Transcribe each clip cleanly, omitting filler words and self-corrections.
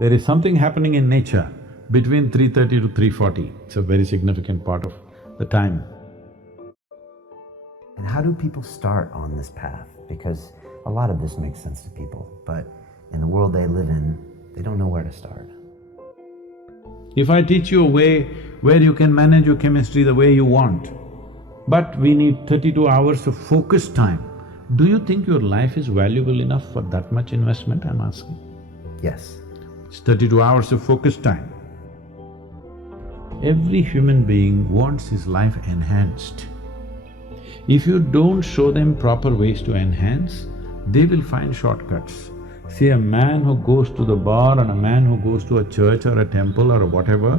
There is something happening in nature between 3:30 to 3:40. It's a very significant part of the time. And how do people start on this path? Because a lot of this makes sense to people, but in the world they live in, they don't know where to start. If I teach you a way where you can manage your chemistry the way you want, but we need 32 hours of focused time, do you think your life is valuable enough for that much investment, I'm asking? Yes. It's 32 hours of focused time. Every human being wants his life enhanced. If you don't show them proper ways to enhance, they will find shortcuts. See, a man who goes to the bar and a man who goes to a church or a temple or whatever,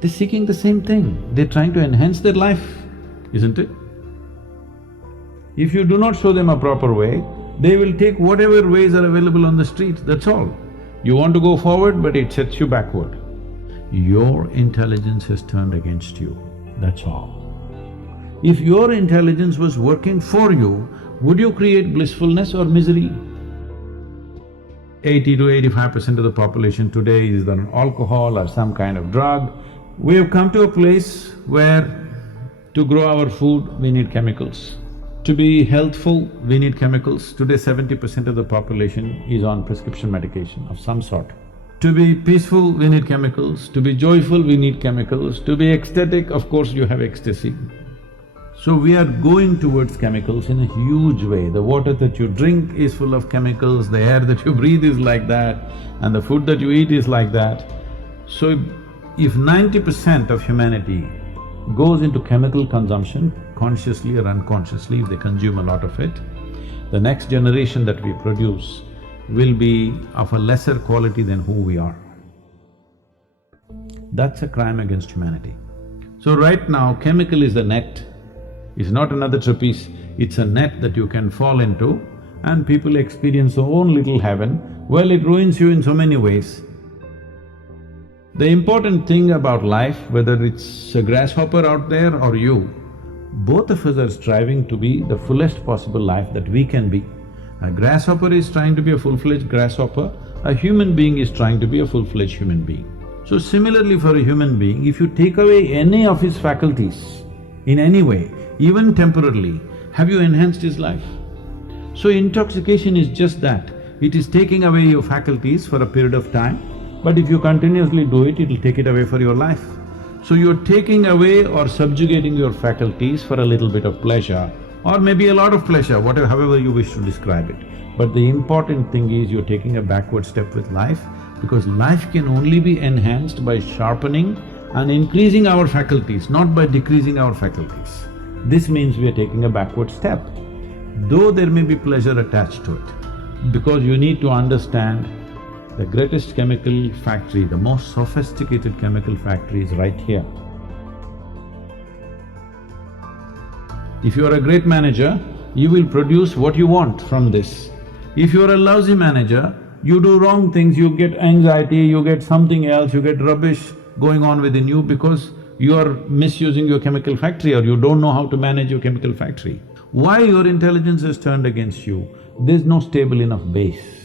they're seeking the same thing. They're trying to enhance their life, isn't it? If you do not show them a proper way, they will take whatever ways are available on the street, that's all. You want to go forward, but it sets you backward. Your intelligence has turned against you, that's all. If your intelligence was working for you, would you create blissfulness or misery? 80 to 85% of the population today is on alcohol or some kind of drug. We have come to a place where to grow our food, we need chemicals. To be healthful, we need chemicals. Today 70% of the population is on prescription medication of some sort. To be peaceful, we need chemicals. To be joyful, we need chemicals. To be ecstatic, of course you have ecstasy. So we are going towards chemicals in a huge way. The water that you drink is full of chemicals, the air that you breathe is like that, and the food that you eat is like that. So if 90% of humanity goes into chemical consumption, consciously or unconsciously, if they consume a lot of it, the next generation that we produce will be of a lesser quality than who we are. That's a crime against humanity. So right now, chemical is the net. It's not another trapeze, it's a net that you can fall into and people experience their own little heaven. Well, it ruins you in so many ways. The important thing about life, whether it's a grasshopper out there or you, both of us are striving to be the fullest possible life that we can be. A grasshopper is trying to be a full-fledged grasshopper, a human being is trying to be a full-fledged human being. So similarly for a human being, if you take away any of his faculties in any way, even temporarily, have you enhanced his life? So intoxication is just that, it is taking away your faculties for a period of time, but if you continuously do it, it'll take it away for your life. So you're taking away or subjugating your faculties for a little bit of pleasure, or maybe a lot of pleasure, whatever… however you wish to describe it. But the important thing is you're taking a backward step with life, because life can only be enhanced by sharpening and increasing our faculties, not by decreasing our faculties. This means we are taking a backward step, though there may be pleasure attached to it, because you need to understand the greatest chemical factory, the most sophisticated chemical factory is right here. If you are a great manager, you will produce what you want from this. If you are a lousy manager, you do wrong things, you get anxiety, you get something else, you get rubbish going on within you because you are misusing your chemical factory or you don't know how to manage your chemical factory. Why your intelligence is turned against you? There's no stable enough base.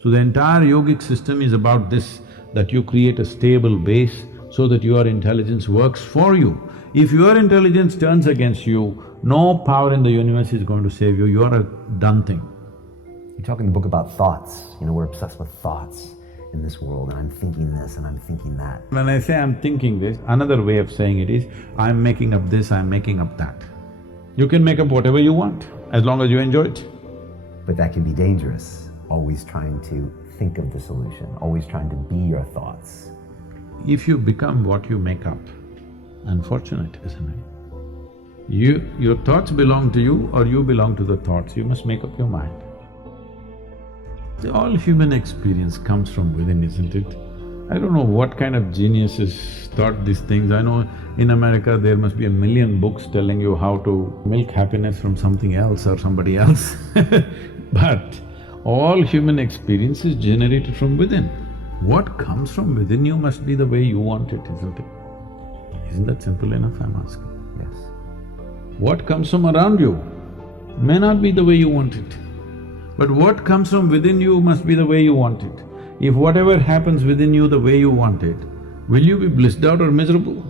So the entire yogic system is about this, that you create a stable base so that your intelligence works for you. If your intelligence turns against you, no power in the universe is going to save you, you are a done thing. You talk in the book about thoughts, we're obsessed with thoughts in this world, and I'm thinking this and I'm thinking that. When I say I'm thinking this, another way of saying it is, I'm making up this, I'm making up that. You can make up whatever you want, as long as you enjoy it. But that can be dangerous, always trying to think of the solution, always trying to be your thoughts. If you become what you make up, unfortunate, isn't it? Your thoughts belong to you or you belong to the thoughts, you must make up your mind. All human experience comes from within, isn't it? I don't know what kind of geniuses thought these things. I know in America there must be 1,000,000 books telling you how to milk happiness from something else or somebody else but all human experience is generated from within. What comes from within you must be the way you want it, isn't it? Isn't that simple enough, I'm asking? Yes. What comes from around you may not be the way you want it, but what comes from within you must be the way you want it. If whatever happens within you the way you want it, will you be blissed out or miserable?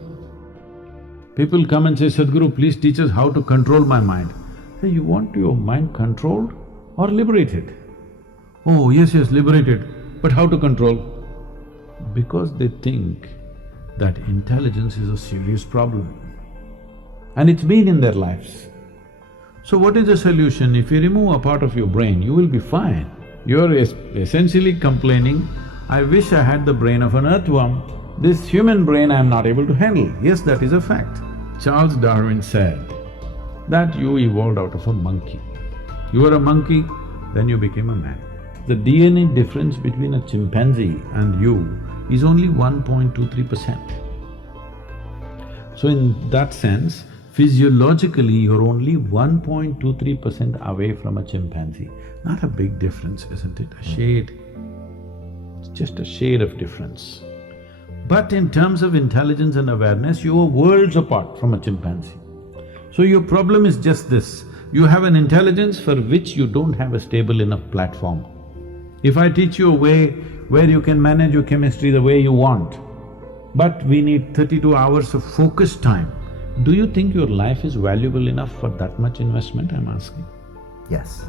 People come and say, Sadhguru, please teach us how to control my mind. Say, you want your mind controlled or liberated? Oh, yes, liberated, but how to control? Because they think that intelligence is a serious problem. And it's been in their lives. So what is the solution? If you remove a part of your brain, you will be fine. You're essentially complaining, I wish I had the brain of an earthworm. This human brain I am not able to handle. Yes, that is a fact. Charles Darwin said that you evolved out of a monkey. You were a monkey, then you became a man. The DNA difference between a chimpanzee and you is only 1.23%. So in that sense, physiologically you're only 1.23% away from a chimpanzee. Not a big difference, isn't it? A shade. It's just a shade of difference. But in terms of intelligence and awareness, you are worlds apart from a chimpanzee. So your problem is just this, you have an intelligence for which you don't have a stable enough platform. If I teach you a way where you can manage your chemistry the way you want, but we need 32 hours of focused time, do you think your life is valuable enough for that much investment, I'm asking? Yes.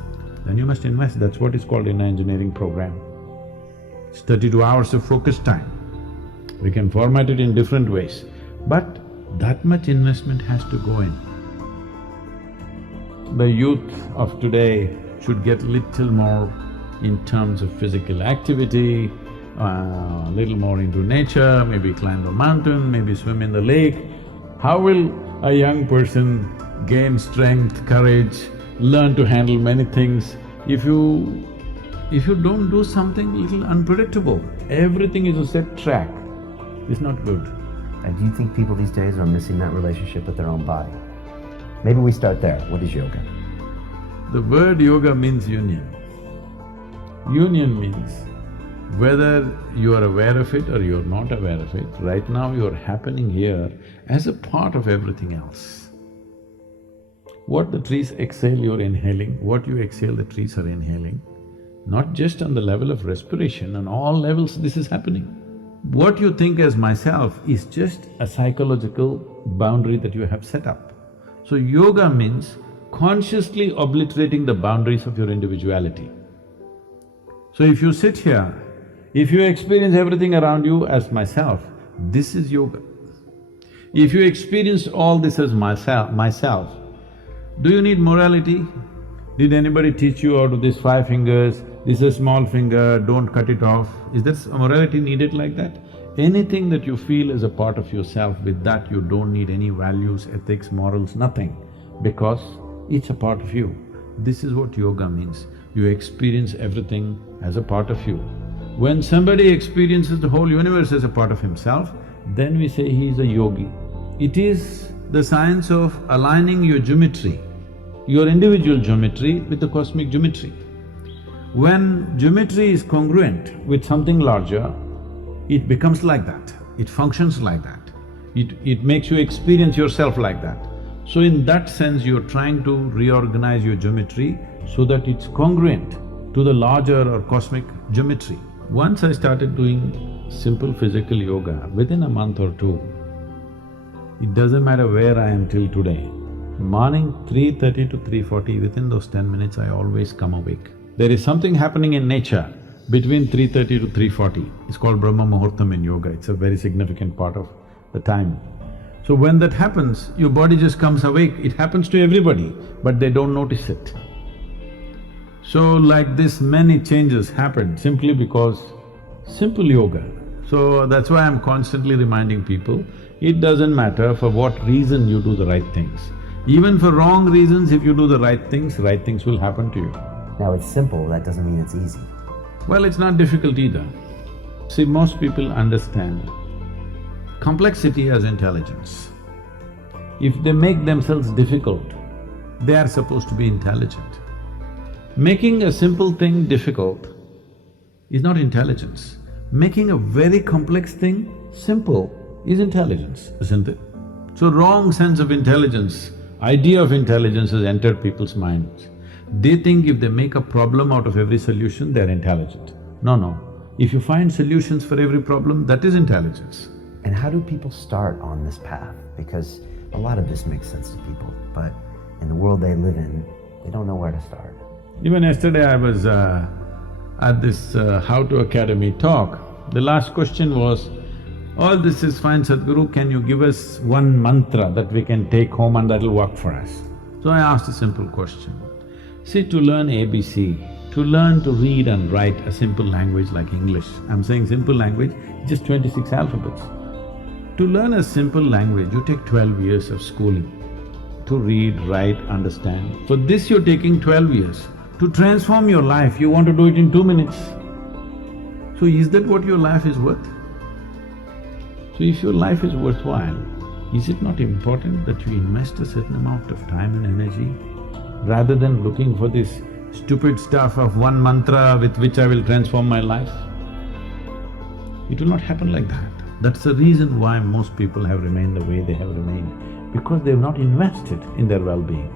Then you must invest, that's what is called in an engineering program. It's 32 hours of focused time. We can format it in different ways, but that much investment has to go in. The youth of today should get little more in terms of physical activity, little more into nature, maybe climb a mountain, maybe swim in the lake. How will a young person gain strength, courage, learn to handle many things if you don't do something little unpredictable? Everything is a set track. It's not good. And do you think people these days are missing that relationship with their own body? Maybe we start there. What is yoga? The word yoga means union. Union means whether you are aware of it or you're not aware of it, right now you're happening here as a part of everything else. What the trees exhale, you're inhaling, what you exhale, the trees are inhaling. Not just on the level of respiration, on all levels this is happening. What you think as myself is just a psychological boundary that you have set up. So yoga means consciously obliterating the boundaries of your individuality. So if you sit here, if you experience everything around you as myself, this is yoga. If you experience all this as myself, do you need morality? Did anybody teach you out of these 5 fingers, this is a small finger, don't cut it off? Is there a morality needed like that? Anything that you feel as a part of yourself, with that you don't need any values, ethics, morals, nothing, because it's a part of you. This is what yoga means. You experience everything as a part of you. When somebody experiences the whole universe as a part of himself, then we say he is a yogi. It is the science of aligning your geometry, your individual geometry with the cosmic geometry. When geometry is congruent with something larger, it becomes like that, it functions like that, it makes you experience yourself like that. So in that sense, you're trying to reorganize your geometry so that it's congruent to the larger or cosmic geometry. Once I started doing simple physical yoga, within a month or two, it doesn't matter where I am till today, morning 3:30 to 3:40, within those 10 minutes I always come awake. There is something happening in nature between 3:30 to 3:40, it's called Brahma Muhurtam in yoga, it's a very significant part of the time. So when that happens, your body just comes awake, it happens to everybody, but they don't notice it. So like this, many changes happened simply because simple yoga. So that's why I'm constantly reminding people, it doesn't matter for what reason you do the right things. Even for wrong reasons, if you do the right things will happen to you. Now it's simple, that doesn't mean it's easy. Well, it's not difficult either. See, most people understand complexity as intelligence. If they make themselves difficult, they are supposed to be intelligent. Making a simple thing difficult is not intelligence. Making a very complex thing simple is intelligence, isn't it? So wrong sense of intelligence, idea of intelligence has entered people's minds. They think if they make a problem out of every solution, they're intelligent. No, If you find solutions for every problem, that is intelligence. And how do people start on this path? Because a lot of this makes sense to people, but in the world they live in, they don't know where to start. Even yesterday I was at this How to Academy talk. The last question was, all this is fine, Sadhguru, can you give us one mantra that we can take home and that'll work for us? So I asked a simple question. See, to learn ABC, to learn to read and write a simple language like English, I'm saying simple language, just 26 alphabets. To learn a simple language, you take 12 years of schooling. To read, write, understand. For this you're taking 12 years. To transform your life, you want to do it in 2 minutes. So is that what your life is worth? So if your life is worthwhile, is it not important that you invest a certain amount of time and energy rather than looking for this stupid stuff of one mantra with which I will transform my life? It will not happen like that. That's the reason why most people have remained the way they have remained, because they've not invested in their well-being.